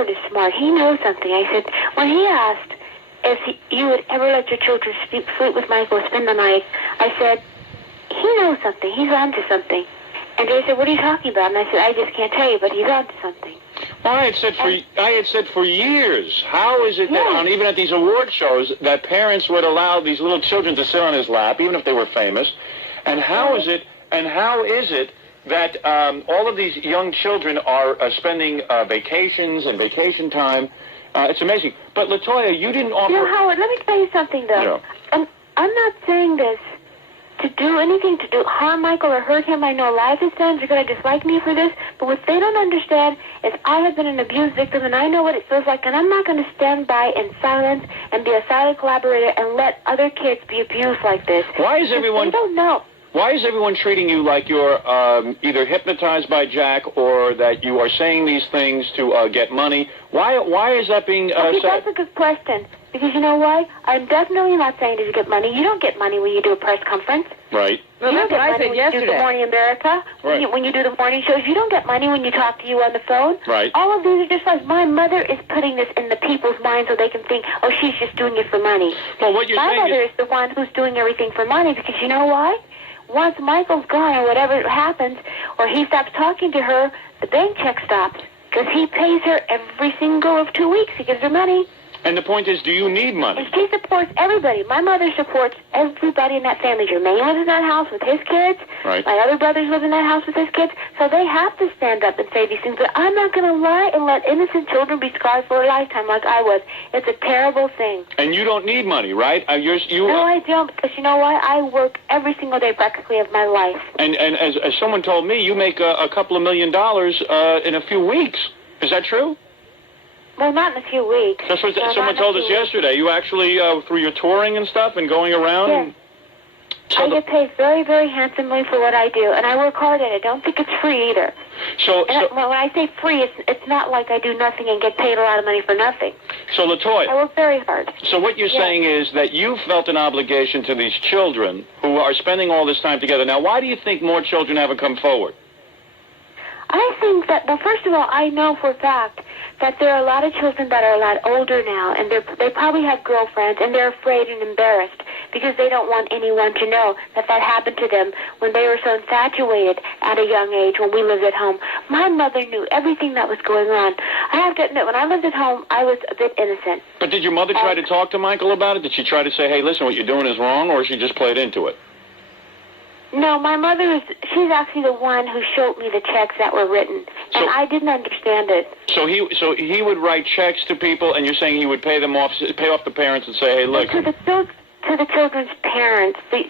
Howard is smart. He knows something. I said, when he asked if you would ever let your children sleep with Michael, spend the night, I said, he knows something. He's onto something. And they said, what are you talking about? And I said, I just can't tell you, but he's onto something. Well, I had said for years, how is it that even at these award shows that parents would allow these little children to sit on his lap, even if they were famous? And how is it that all of these young children are spending vacations and vacation time? It's amazing. But LaToya, you didn't offer... You know, Howard, let me tell you something, though. I'm not saying this to do anything to harm Michael or hurt him. I know a lot of his friends are going to dislike me for this, but what they don't understand is I have been an abused victim, and I know what it feels like, and I'm not going to stand by in silence and be a silent collaborator and let other kids be abused like this. Why is everyone... I don't know. Why is everyone treating you like you're either hypnotized by Jack or that you are saying these things to get money? Why is that being said? That's a good question. Because you know why? I'm definitely not saying to get money. You don't get money when you do a press conference. Right. Well, that's what I said yesterday. You do the Morning America. Right. When you do the morning shows, you don't get money when you talk to you on the phone. Right. All of these are just like, my mother is putting this in the people's minds so they can think, oh, she's just doing it for money. Well, what you're saying my mother is the one who's doing everything for money, because you know why? Once Michael's gone or whatever happens, or he stops talking to her, the bank check stops. Because he pays her every single of 2 weeks. He gives her money. And the point is, do you need money? And she supports everybody. My mother supports everybody in that family. Jermaine lives in that house with his kids. Right. My other brothers live in that house with his kids. So they have to stand up and say these things. But I'm not going to lie and let innocent children be scarred for a lifetime like I was. It's a terrible thing. And you don't need money, right? No, I don't. Because you know why? I work every single day practically of my life. And as someone told me, you make a couple of $1 million in a few weeks. Is that true? Well, not in a few weeks. That's what someone told us yesterday. You actually, through your touring and stuff and going around? Yes. I get paid very, very handsomely for what I do, and I work hard at it. I don't think it's free either. When I say free, it's not like I do nothing and get paid a lot of money for nothing. So, LaToya, I work very hard. So what you're saying is that you felt an obligation to these children who are spending all this time together. Now, why do you think more children haven't come forward? I think that, well, first of all, I know for a fact that there are a lot of children that are a lot older now, and they probably have girlfriends, and they're afraid and embarrassed because they don't want anyone to know that happened to them when they were so infatuated at a young age when we lived at home. My mother knew everything that was going on. I have to admit, when I lived at home, I was a bit innocent. But did your mother try to talk to Michael about it? Did she try to say, hey, listen, what you're doing is wrong, or she just played into it? No, my mother she's actually the one who showed me the checks that were written, and I didn't understand it. So he would write checks to people, and you're saying he would pay off the parents and say, hey, look. To the children's parents, they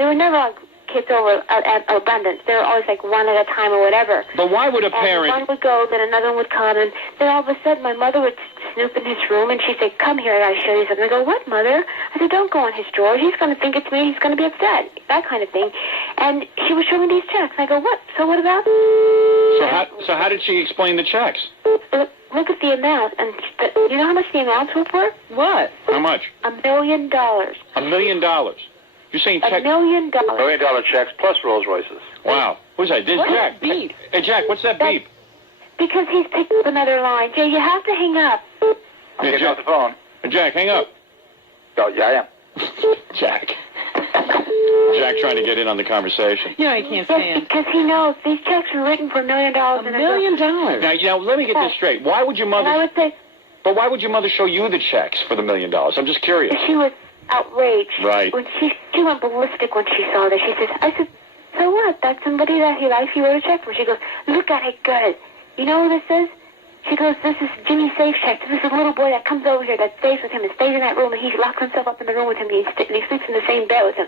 were never like kids over at abundance. They were always like one at a time or whatever. But why would a parent... one would go, then another one would come, and then all of a sudden my mother would snoop in his room, and she'd say, come here, I gotta show you something. I go, what, Mother? I said, don't go in his drawer. He's going to think it's me. He's going to be upset. That kind of thing. And she would show me these checks. I go, what? So what about... So how did she explain the checks? Look at the amount. And you know how much the amounts were for? What? How much? $1 million. $1 million. You're saying $1 million. $1 million checks plus Rolls Royces. Wow. Who's that? This Jack. Beep? Hey, Jack, what's that beep? Because he's picked up another line. Jay, you have to hang up. I'm getting off the phone. Jack, hang up. Oh, yeah, I am. Jack trying to get in on the conversation. You know, I can't stand. Because he knows these checks were written for $1 million. $1 million. Now, let me get this straight. Why would your mother... And I would say... But why would your mother show you the checks for the $1 million? I'm just curious. She was outraged. Right. When she went ballistic when she saw this. She says, I said, so what? That's somebody that he likes. He wrote a check for. She goes, look at it good. You know who this is? She goes, this is Jimmy Safechuck. This is a little boy that comes over here that stays with him and stays in that room, and he locks himself up in the room with him, and he sleeps in the same bed with him.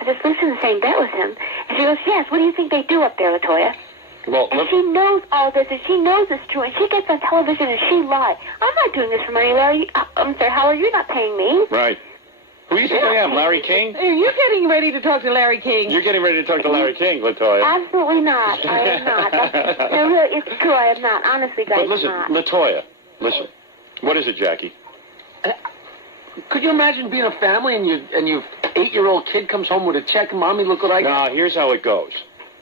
I said, sleeps in the same bed with him? And she goes, yes, what do you think they do up there, LaToya? Well, and she knows all this, and she knows it's true, and she gets on television and she lies. I'm not doing this for money, Larry. I'm sorry, Howard, you're not paying me. Right. Who do you think I am, Larry King? You're getting ready to talk to Larry King. You're getting ready to talk to Larry King, LaToya. Absolutely not. I am not. No, really, it's true, I am not. Honestly, guys, But listen, I'm not. LaToya, listen. What is it, Jackie? Could you imagine being a family and your 8-year-old kid comes home with a check and Mommy, look what I got? No, here's how it goes.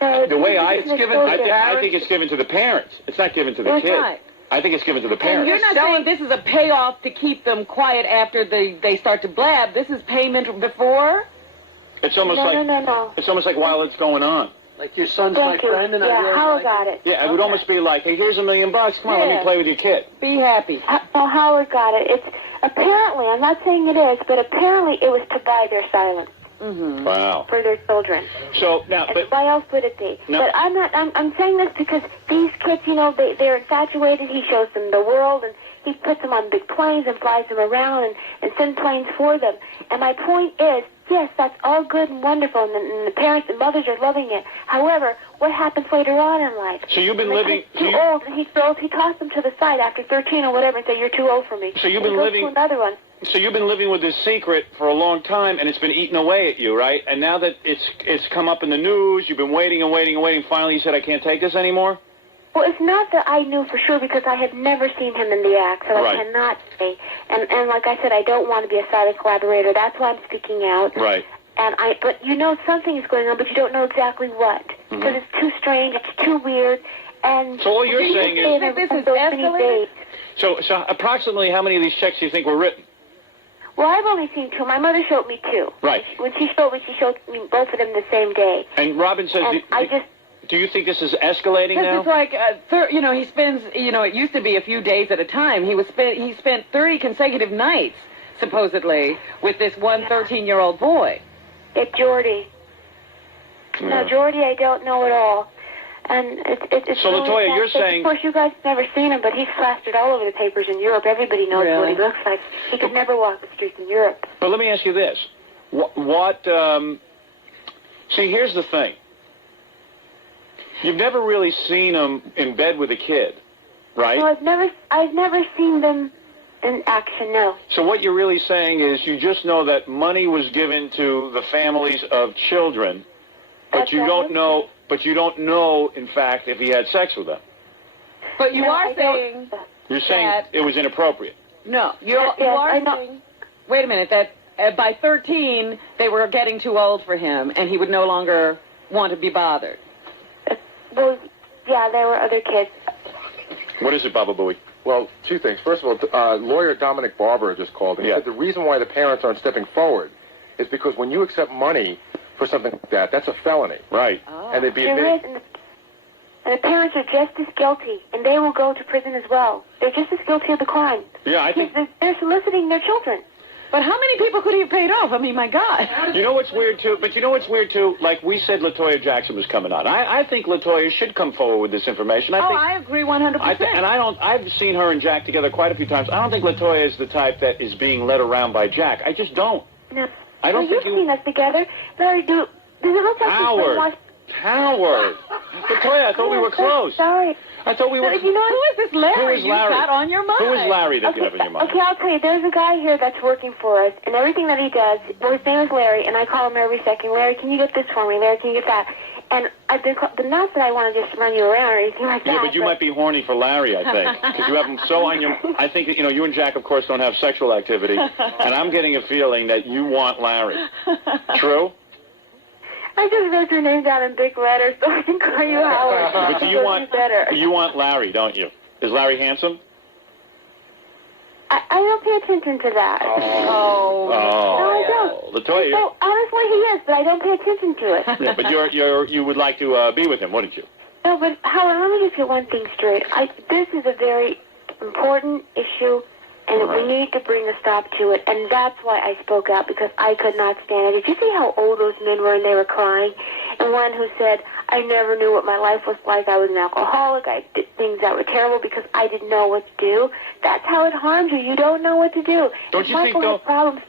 So The way I it's given, I think it's given to the parents. It's not given to the That's kid. right. I think it's given to the And parents. you're not saying this is a payoff to keep them quiet after they start to blab. This is payment before? It's almost No. It's almost like while it's going on. Like your son's Thank my you. friend, and yeah, I really Howard like got it. Yeah, it would almost be like, hey, here's $1 million. Come on, let me Yeah. play with your kid. Be happy. No, Howard got it. It's apparently, I'm not saying it is, but apparently it was to buy their silence Mm-hmm. Wow. for their children. So now, And but why else would it be? No. But I'm saying this because these kids, you know, they're infatuated. He shows them the world, and he puts them on big planes and flies them around and sends planes for them. And my point is, yes, that's all good and wonderful, and the parents and mothers are loving it. However, what happens later on in life? so you've been When the living. kid's too old, and he tosses them to the side after 13 or whatever and say, you're too old for me. So you've And been he goes living- to another one. So you've been living with this secret for a long time, and it's been eating away at you, right? And now that it's come up in the news, you've been waiting and waiting and waiting. Finally, you said, I can't take this anymore? Well, it's not that I knew for sure because I had never seen him in the act, so Right. I cannot say. And like I said, I don't want to be a silent collaborator. That's why I'm speaking out. Right. But you know something is going on, but you don't know exactly what. Because it's too strange, it's too weird, and... So all you're saying is... You think this is escalated? So approximately how many of these checks do you think were written? Well, I've only seen two. My mother showed me two. Right. When she showed me both of them the same day. And Robin says, And do you think this is escalating Because now? it's like, he spends, it used to be a few days at a time. He spent 30 consecutive nights, supposedly, with this one 13-year-old boy. It's Jordy. Yeah. No, Jordy, I don't know at all. And it's So, really Latoya, sad. you're saying... Of course, you guys have never seen him, but he's plastered all over the papers in Europe. Everybody knows what he looks like. He could never walk the streets in Europe. But let me ask you this. See, here's the thing. You've never really seen him in bed with a kid, right? No, I've never seen them in action, no. So what you're really saying is you just know that money was given to the families of children, but That's you right. don't know. But you don't know, in fact, if he had sex with them. But you No, are I don't. saying... You're saying That- it was inappropriate. No, you Yes, are I know. saying... Wait a minute, that by 13, they were getting too old for him, and he would no longer want to be bothered. Well, yeah, there were other kids. What is it, Baba Booey? Well, two things. First of all, lawyer Dominic Barber just called and Yeah. said the reason why the parents aren't stepping forward is because when you accept money for something like that, that's a felony. Right. And they'd be There admitted. is, and the parents are just as guilty, and they will go to prison as well. They're just as guilty of the crime. Yeah, I think... They're soliciting their children. But how many people could he have paid off? I mean, my God. You know what's weird, too? But you know what's weird, too? Like we said, Latoya Jackson was coming on. I think Latoya should come forward with this information. I agree 100%. I've seen her and Jack together quite a few times. I don't think Latoya is the type that is being led around by Jack. I just don't. No. I don't Well, think you've seen us together. Larry, does it look like Howard. Latoya, I thought we were close. Sorry. I thought we were... You know, Who is this Larry Who is you Larry? got on your mind? Who is Larry that you have in your mind? Okay, I'll tell you. There's a guy here that's working for us, and everything that he does, well, his name is Larry, and I call him every second. Larry, can you get this for me? Larry, can you get that? And I've been, but not that I want to just run you around or anything like that. Yeah, but you might be horny for Larry, I think, because you have him so on your... I think that, you and Jack, of course, don't have sexual activity, and I'm getting a feeling that you want Larry. True? I just wrote your name down in big letters so I can call you Howard. But do you So want... better. You want Larry, don't you? Is Larry handsome? I don't pay attention to that. Oh. No, I don't. Latoya, So honestly, he is, but I don't pay attention to it. yeah, but you would like to be with him, wouldn't you? No, but Howard, let me just get one thing straight. This is a very important issue, and we need to bring a stop to it. And that's why I spoke out, because I could not stand it. Did you see how old those men were, and they were crying? And one who said, I never knew what my life was like. I was an alcoholic. I did things that were terrible because I didn't know what to do. That's how it harms you. You don't know what to do. Don't if you think, Michael though... has problems,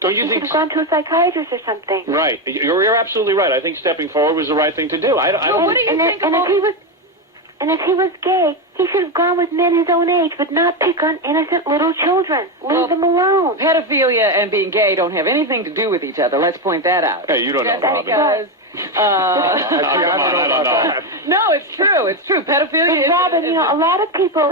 Don't you he think... should have gone to a psychiatrist or something. Right. You're absolutely right. I think stepping forward was the right thing to do. I don't what do you think and about... if he was gay, he should have gone with men his own age, but not pick on innocent little children. Leave them alone. Pedophilia and being gay don't have anything to do with each other. Let's point that out. Hey, you don't know, Just Robin. because I don't know. No, it's true. It's true. Pedophilia is Robin, you know, a lot of people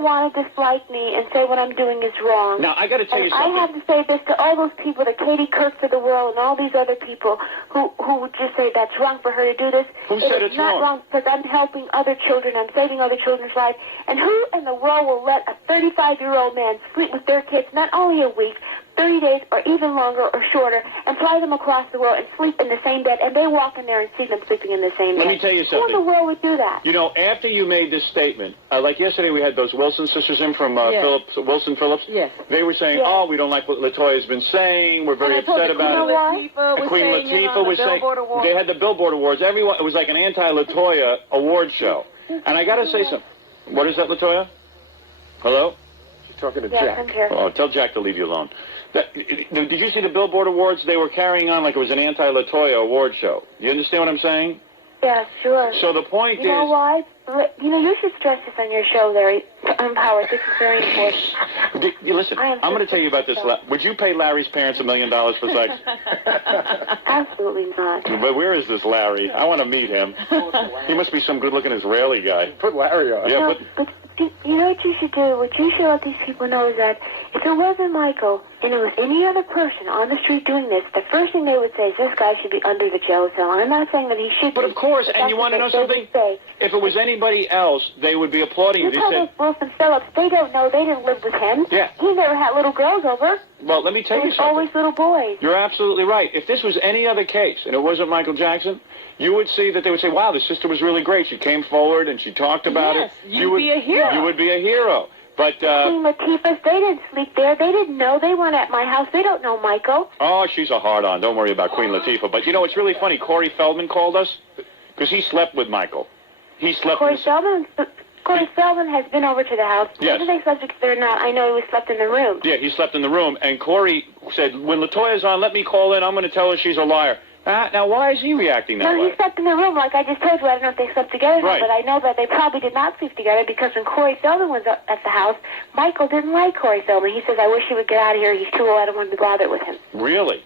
want to dislike me and say what I'm doing is wrong. Now, I got to tell you something. I have to say this to all those people, the Katie Kirks of the world and all these other people who would just say that's wrong for her to do this. Who said it's not wrong because I'm helping other children. I'm saving other children's lives. And who in the world will let a 35-year-old man sleep with their kids not only a week, 30 days, or even longer or shorter, and fly them across the world and sleep in the same bed, and they walk in there and see them sleeping in the same bed? Let me tell you something. Who in the world would do that? You know, after you made this statement, like yesterday we had those Wilson sisters in from Wilson Phillips. Yes. They were saying, oh, we don't like what Latoya's been saying. We're very upset about it. Queen Latifah was saying, they had the Billboard Awards. Everyone, it was like an anti-Latoya award show. And I got to say something. What is that, Latoya? Hello? She's talking to Yes, Jack. I'm here. Oh, tell Jack to leave you alone. Did you see the Billboard Awards? They were carrying on like it was an anti-Latoya award show. You understand what I'm saying? Yeah, sure. So the point You know is... why? You know, you should stress this on your show, Larry. Power. This is very important. Listen, I'm going to tell you about this. Would you pay Larry's parents $1 million for sex? Absolutely not. But where is this Larry? I want to meet him. He must be some good-looking Israeli guy. Put Larry on. Yeah, No, but you know what you should do? What you should let these people know is that if it wasn't Michael and it was any other person on the street doing this, the first thing they would say is this guy should be under the jail cell. And I'm not saying that he should But be. of course, but and you want to know something? If it was anybody else, they would be applauding you. You tell those Wilson Phillips, they don't know. They didn't live with him. Yeah. He never had little girls over. Well, let me tell you It was something. always little boys. You're absolutely right. If this was any other case, and it wasn't Michael Jackson, you would see that they would say, wow, the sister was really great. She came forward and she talked about it. You would be a hero. You would be a hero. But, Queen Latifah's, they didn't sleep there. They didn't know. They weren't at my house. They don't know Michael. oh, she's a hard-on. Don't worry about Queen Latifah. But, you know, it's really funny. Corey Feldman called us because he slept with Michael. He slept Corey with... Feldman has been over to the house. Yes. Whether they slept together or not, I know he slept in the room. Yeah, he slept in the room. And Corey said, when Latoya's on, let me call in. I'm going to tell her she's a liar. Now, why is he reacting that No, way? he slept in the room, like I just told you. I don't know if they slept together or Right. not, but I know that they probably did not sleep together because when Corey Feldman was at the house, Michael didn't like Corey Feldman. He says, I wish he would get out of here. He's too old. I don't want to be bothered with him. Really?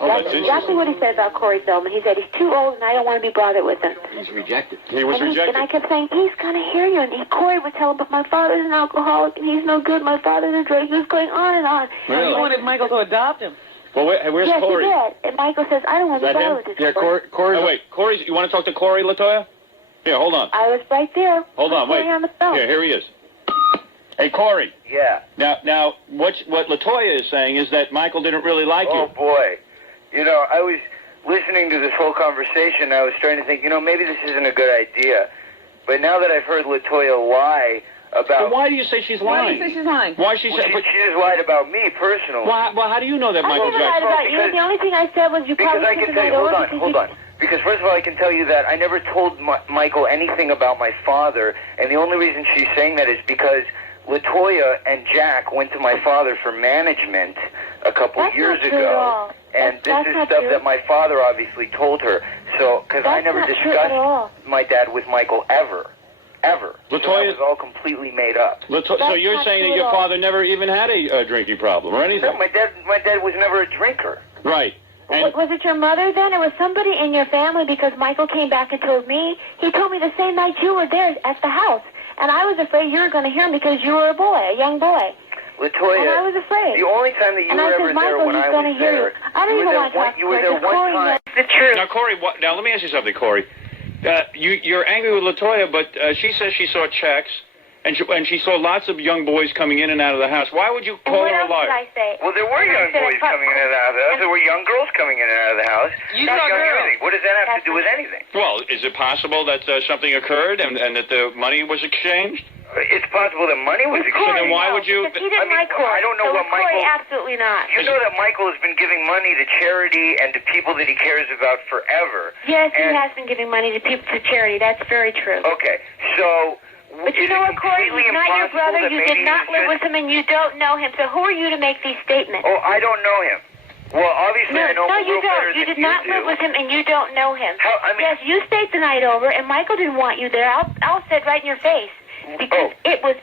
Oh, That's that's exactly interesting. what he said about Corey Feldman. He said, he's too old and I don't want to be bothered with him. He's rejected. He was rejected. And I kept saying, he's going to hear you. And Corey would tell him, but my father's an alcoholic and he's no good. My father's a drug. He was going on and on. Really? He wanted Michael to adopt him. Well, where's Yes, Corey? he did. And Michael says, I don't want to Is be that bothered him? with this. Yeah, Corey. Oh, wait. Corey, you want to talk to Corey, Latoya? Here, hold on. I was right there. Hold on, wait. On the phone. Here he is. Hey, Corey. Yeah. Now, what Latoya is saying is that Michael didn't really like Oh, you. boy. You know, I was listening to this whole conversation. I was starting to think, maybe this isn't a good idea. But now that I've heard Latoya lie about... But why do you say she's Why lying? do you say she's lying? Why she Well, said... she just lied about me, personally. Well, how do you know that I Michael never lied Jackson... about you. The only thing I said was you Because probably I can should tell have you... known Hold on. Because, first of all, I can tell you that I never told Michael anything about my father, and the only reason she's saying that is because Latoya and Jack went to my father for management a couple That's years not true at ago. all. And That's this is not stuff true. that my father obviously told her. So, because I That's never not true at all. discussed my dad with Michael ever. So that Latoya... was all completely made up. So you're not saying true that your at all. father never even had a drinking problem or anything? No, my dad was never a drinker. Right. And Was it your mother then? It was somebody in your family because Michael came back and told me. He told me the same night you were there at the house. And I was afraid you were going to hear him because you were a young boy. Latoya, And I was afraid. the only time that you And were I ever said, there Michael, when he's I going to was hear there, you. I don't even want to talk you were there one Corey time. knows the truth. now, Corey, now let me ask you something, Corey. You're angry with Latoya, but she says she saw checks, and she saw lots of young boys coming in and out of the house. Why would you And call what her a else did liar? I say? Well, there were young boys coming in and out of the house. There were young girls coming in and out of the house. You Not saw young girls. anything. What does that have to do with anything? Well, is it possible that something occurred and that the money was exchanged? It's possible that money was Corey, exchanged. then why no, would you- because he didn't I mean, like Corey. I don't know So what with Corey, Michael- absolutely not. You know that Michael has been giving money to charity and to people that he cares about forever. Yes, he And- has been giving money to people to charity. That's very true. Okay, so But you is know it what, Corey? completely He's not your impossible brother. that You maybe did not he live was with him, and you don't know him. So who are you to make these statements? Oh, I don't know him. Well, obviously I know No, him a you little better don't. You than did not do. live with him, and you don't know him. How- I mean- Yes, you stayed the night over, and Michael didn't want you there. I'll say it right in your face. because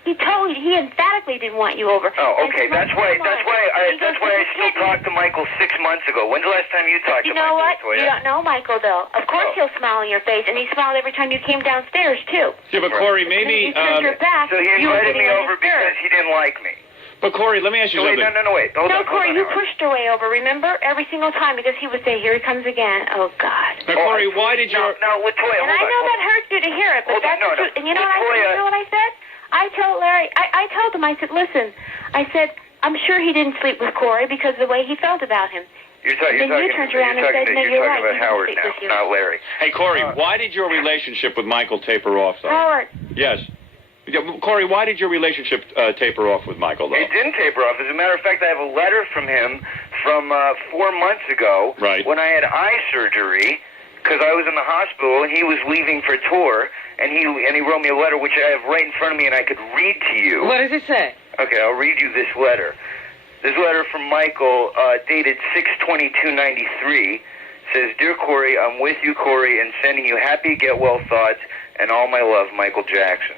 he emphatically didn't want you over. Oh, okay. That's why I still talked to Michael 6 months ago. When's the last time you talked to Michael? You know what? Toya? You don't know Michael, though. Of course he'll smile in your face, and he smiled every time you came downstairs, too. Yeah, but Corey, maybe... so he invited me over because he didn't like me. But Corey, let me ask you something. Wait. Hold on, Corey, you pushed her way over, remember? Every single time, because he would say, here he comes again. Oh, God. Now, Corey, why did you... No, Latoya, and I know that hurt you to hear it, but that's the truth. And you know what I said? I told Larry, I told him, I said, listen, I said, I'm sure he didn't sleep with Corey because of the way he felt about him. You're talking about Howard now, not Larry. Hey, Corey, why did your relationship with Michael taper off, though? Howard. Yes. Corey, why did your relationship taper off with Michael, though? It didn't taper off. As a matter of fact, I have a letter from him from 4 months ago when I had eye surgery because I was in the hospital and he was leaving for tour, and he wrote me a letter which I have right in front of me and I could read to you. What does it say? Okay, I'll read you this letter. This letter from Michael, dated 6/22/93, says, Dear Corey, I'm with you, Corey, and sending you happy get-well thoughts and all my love, Michael Jackson.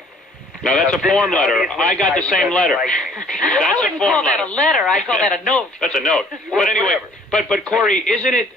Now, that's a form letter. I got the same letter. I wouldn't call that a letter. I'd call that a note. That's a note. But anyway, but Corey, isn't it,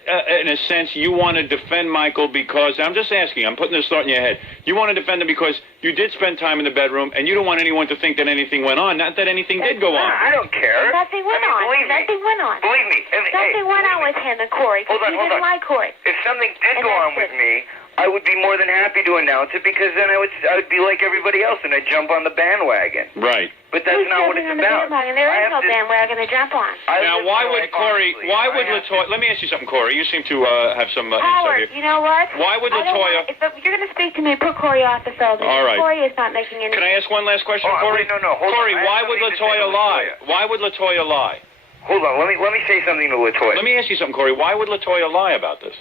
in a sense, you want to defend Michael because, I'm just asking, I'm putting this thought in your head, you want to defend him because you did spend time in the bedroom and you don't want anyone to think that anything went on, not that anything did go on. I don't care. Nothing went on. Nothing went on. Believe me. Something went on with him and Corey. Hold on. Didn't like Corey. If something did go on with me, I would be more than happy to announce it because then I would be like everybody else and I'd jump on the bandwagon. Right. But that's not what it's about. There is no bandwagon to jump on. Now, why would Latoya, let me ask you something, Corey. You seem to have some Howard, insight here. you know what? Why would Latoya... If you're going to speak to me, put Corey off the phone. All right. Corey is not making any... Can I ask one last question, Corey? No. Hold Corey, on. why would Latoya lie? Why would Latoya lie? Hold on. Let me say something to Latoya. Let me ask you something, Corey. Why would Latoya lie about this?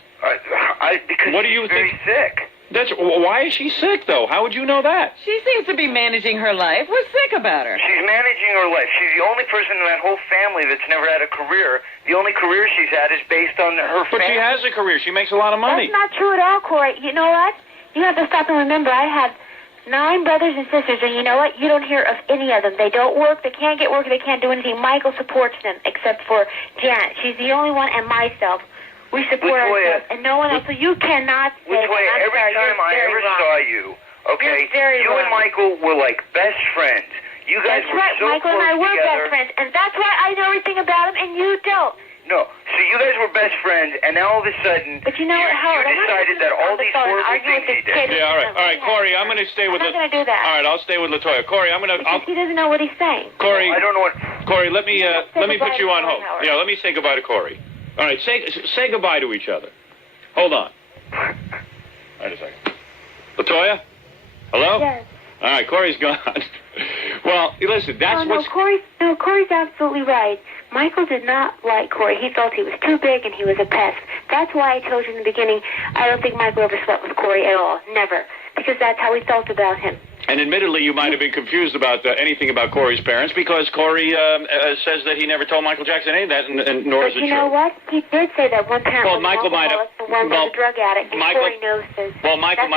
Because she's very sick. Why is she sick, though? How would you know that? She seems to be managing her life. What's sick about her? She's managing her life. She's the only person in that whole family that's never had a career. The only career she's had is based on her family. But she has a career. She makes a lot of money. That's not true at all, Corey. You know what? You have to stop and remember, I have 9 brothers and sisters, and you know what? You don't hear of any of them. They don't work. They can't get work. They can't do anything. Michael supports them, except for Janet. She's the only one, and myself. We support ourselves, and no one else. So you cannot say, every time I ever saw you, okay, you and Michael were like best friends. You guys were so Michael close and I were together. best friends, and that's why I know everything about him, and you don't. No, so you guys were best friends, and now all of a sudden, but you know what, Howard, you decided that all these horrible things he did. Yeah, all right, Corey, I'm going to stay with I'm not going to do that. All right, I'll stay with Latoya. Corey, I'm going to... He doesn't know what he's saying. Corey, I don't know what... Corey, let me put you on hold. Howard. Yeah, let me say goodbye to Corey. All right, say goodbye to each other. Hold on. Wait a second. Latoya? Hello? Yes. All right, Corey's gone. Well, listen, that's what's... Corey's absolutely right. Michael did not like Corey. He felt he was too big and he was a pest. That's why I told you in the beginning, I don't think Michael ever slept with Corey at all. Never. Because that's how he felt about him. And admittedly, you might have been confused about anything about Corey's parents because Corey says that he never told Michael Jackson any of that, and nor is it true. But you know what? He did say that one parent was Michael might have. One was a drug addict, and Corey knows this. Well, Michael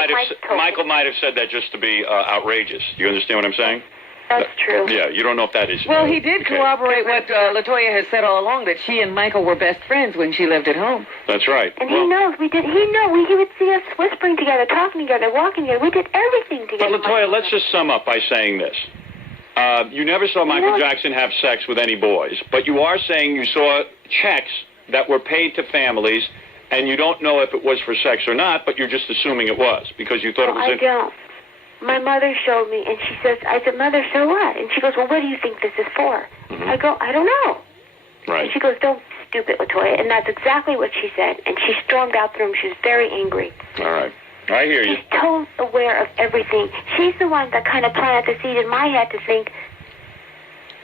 might have said that just to be outrageous. Do you understand what I'm saying? That's true. Yeah, you don't know if that is... Well, he did corroborate what Latoya has said all along, that she and Michael were best friends when she lived at home. That's right. And he knows. He would see us whispering together, talking together, walking together. We did everything together. But Latoya, let's just sum up by saying this. You never saw Michael Jackson have sex with any boys, but you are saying you saw checks that were paid to families, and you don't know if it was for sex or not, but you're just assuming it was, because you thought it was... I don't. My mother showed me, and she says, I said, Mother, so what? And she goes, well, what do you think this is for? Mm-hmm. I go, I don't know. Right. And she goes, don't be stupid, Latoya. And that's exactly what she said. And she stormed out the room. She was very angry. All right. I hear you. She's totally aware of everything. She's the one that kind of planted the seed in my head to think,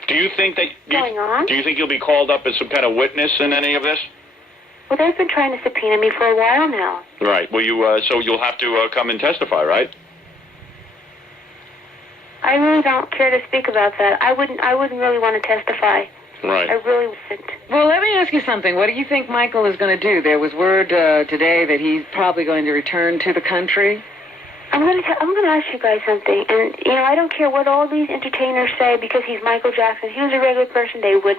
do you think that... going on? Do you think you'll be called up as some kind of witness in any of this? Well, they've been trying to subpoena me for a while now. Right. Well, so you'll have to come and testify, right? I really don't care to speak about that. I wouldn't really want to testify. Right. I really wouldn't. Well, let me ask you something. What do you think Michael is going to do? There was word today that he's probably going to return to the country. I'm gonna ask you guys something, and I don't care what all these entertainers say because he's Michael Jackson. If he was a regular person, they would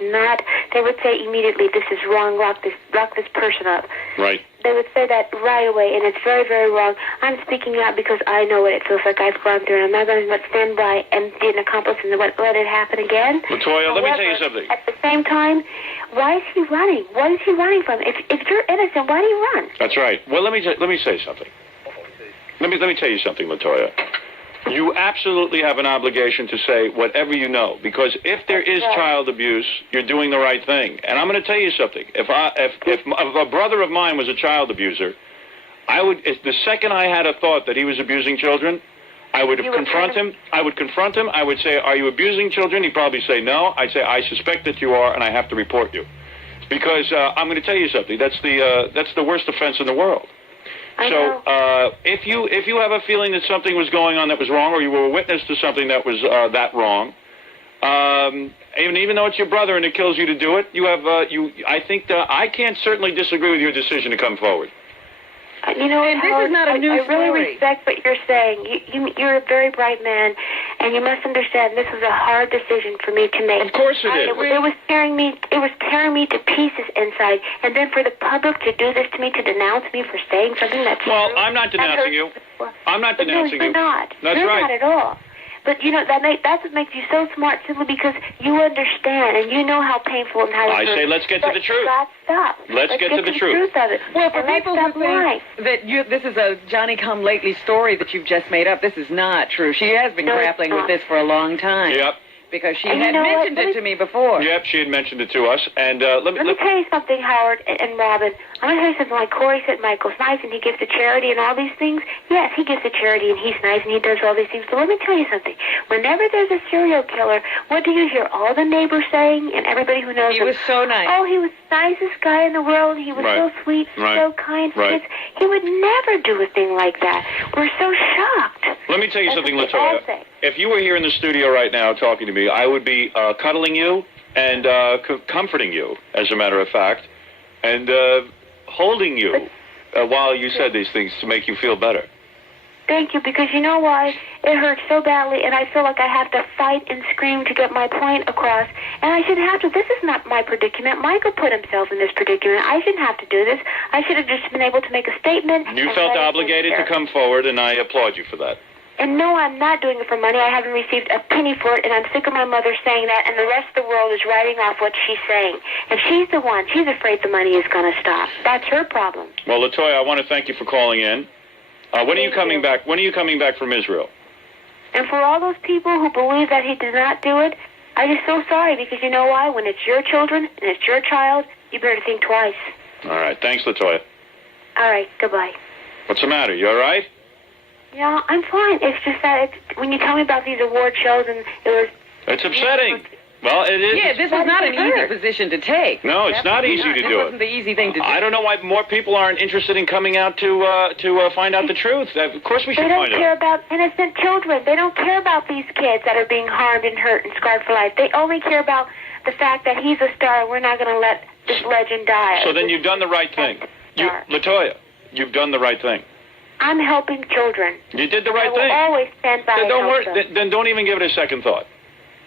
say immediately, this is wrong, lock this person up. Right. They would say that right away, and it's very, very wrong. I'm speaking out because I know what it feels like. I've gone through it. I'm not going to stand by and be an accomplice and let it happen again. Latoya, let me tell you something. At the same time, why is he running? What is he running from? If you're innocent, why do you run? That's right. Well, let me say something. Let me tell you something, Latoya. You absolutely have an obligation to say whatever you know, because if there is child abuse, you're doing the right thing. And I'm going to tell you something. If a brother of mine was a child abuser, the second I had a thought that he was abusing children, I would confront him. I would say, "Are you abusing children?" He'd probably say no. I'd say, "I suspect that you are, and I have to report you," because I'm going to tell you something. That's the worst offense in the world. So if you have a feeling that something was going on that was wrong, or you were a witness to something that was that wrong, even though it's your brother and it kills you to do it, I think I can't certainly disagree with your decision to come forward. And this is not a new story. I really respect what you're saying. You're a very bright man, and you must understand this was a hard decision for me to make. Of course it is. It was tearing me to pieces inside, and then for the public to do this to me, to denounce me for saying something that's well, true, I'm not denouncing you. I'm not denouncing you. You're not. That's you're right. Not at all. But that's what makes you so smart, simply because you understand and you know how painful and how. I say, let's get to the truth. Stop. Let's get to the truth of it. Well, for people who think that this is a Johnny-come-lately story that you've just made up, this is not true. She has been grappling with this for a long time. Yep. Because she had mentioned it to me before. Yep, she had mentioned it to us. And let me tell you something, Howard and Robin. I'm going to tell you something. Like Corey said, Michael's nice and he gives to charity and all these things. Yes, he gives to charity and he's nice and he does all these things. But let me tell you something. Whenever there's a serial killer, what do you hear all the neighbors saying and everybody who knows him? He was so nice. Oh, he was the nicest guy in the world. He was so sweet, so kind. He would never do a thing like that. We're so shocked. Let me tell you something, Latoya. If you were here in the studio right now talking to me, I would be cuddling you and comforting you, as a matter of fact, and holding you while you said these things to make you feel better. Thank you, because you know why? It hurts so badly, and I feel like I have to fight and scream to get my point across, and I shouldn't have to. This is not my predicament. Michael put himself in this predicament. I shouldn't have to do this. I should have just been able to make a statement. You felt obligated to come forward, and I applaud you for that. And no, I'm not doing it for money. I haven't received a penny for it, and I'm sick of my mother saying that, and the rest of the world is writing off what she's saying. And she's the one. She's afraid the money is going to stop. That's her problem. Well, Latoya, I want to thank you for calling in. When are you coming back? When are you coming back from Israel? And for all those people who believe that he did not do it, I just so sorry, because you know why? When it's your children and it's your child, you better think twice. All right. Thanks, Latoya. All right. Goodbye. What's the matter? You all right? Yeah, I'm fine. It's just that when you tell me about these award shows and it was... It's upsetting. Well, it is. Yeah, this is not an easy position to take. No, it's not easy to do it. It wasn't the easy thing to do. I don't know why more people aren't interested in coming out to find out the truth. Of course we should find out. They don't care about innocent children. They don't care about these kids that are being harmed and hurt and scarred for life. They only care about the fact that he's a star and we're not going to let this legend die. So then you've done the right thing. Latoya, you've done the right thing. I'm helping children. You did the right thing. I will always stand by and help them. Then don't even give it a second thought.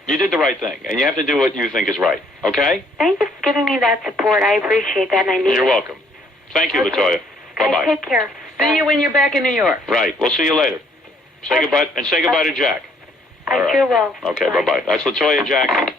You did the right thing, and you have to do what you think is right, okay? Thank you for giving me that support. I appreciate that, and I need it. You're welcome. Thank you, Latoya. Bye-bye. Take care. See you when you're back in New York. Right. We'll see you later. Say goodbye, and say goodbye to Jack. I sure will. Okay, bye-bye. That's Toya Jackson.